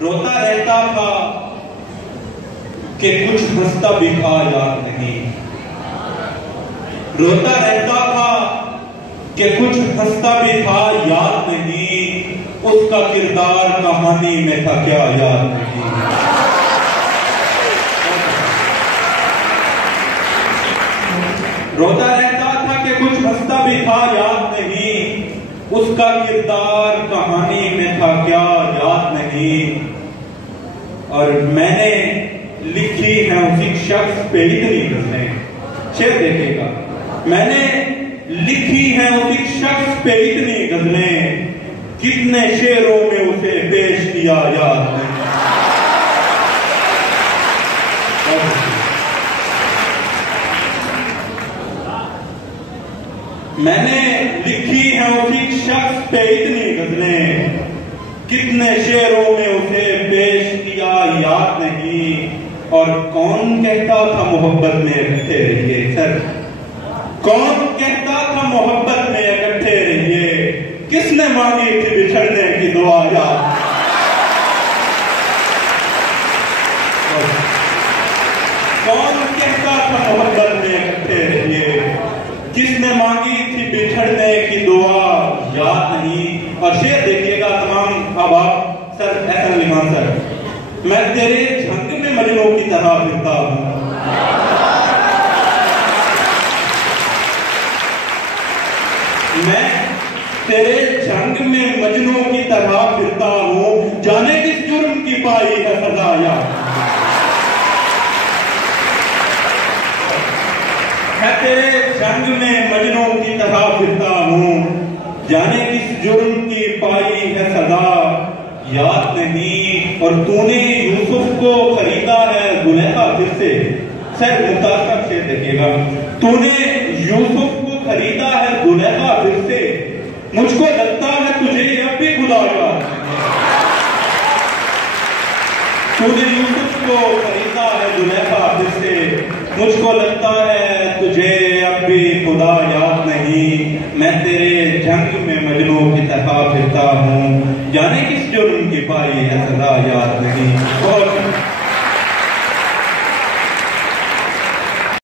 रोता रहता था कि कुछ हंसता भी था याद नहीं। रोता रहता था कि कुछ हंसता भी था याद नहीं। उसका किरदार कहानी में था क्या याद नहीं। रोता रहता था कि कुछ हंसता भी था याद नहीं। उसका किरदार कहानी में था क्या याद नहीं। और मैंने लिखी है उसी शख्स पे इतनी गजलें। शेर देखिएगा, मैंने लिखी है उसी शख्स पे इतनी गजलें। कितने शेरों में उसे पेश किया याद नहीं। मैंने लिखी है उसी शख्स पे इतनी गजलें। कितने शेरों में उसे पेश किया याद नहीं। और कौन कहता था मोहब्बत में इकट्ठे रहिए। सर, कौन कहता था मोहब्बत में इकट्ठे रहिए। किसने मांगी थी बिछड़ने की दुआ याद। कौन कहता था मोहब्बत में इकट्ठे रहिए। किसने मांगी थी बिछड़ने की दुआ याद नहीं। और शेर देखिएगा तमाम अहबाब। सर एहसन अली खान सर, मैं तेरे झंग में मजनू की तरह फिरता हूं। मैं तेरे झंग में मजनू की तरह फिरता हूं। जाने किस जुर्म की पाई है सजा याद। मैं तेरे जंग में मजनू की तरह फिरता हूँ। जाने किस जुर्म की पाई है सदा याद नहीं। और तूने यूसुफ को खरीदा है जुलेखा फिर से। सर मुमताज का शेर देखिएगा, तूने यूसुफ को खरीदा है जुलेखा फिर से। मुझको लगता है तुझे अब भी खुदा याद। तूने यूसुफ को खरीदा है जुलेखा फिर से। मुझको लगता है तुझे अब भी खुदा याद नहीं। मैं तेरे जंग में मजनू की तरह फिरता हूँ। जाने किस जुर्म की पाई है सदा याद नहीं। और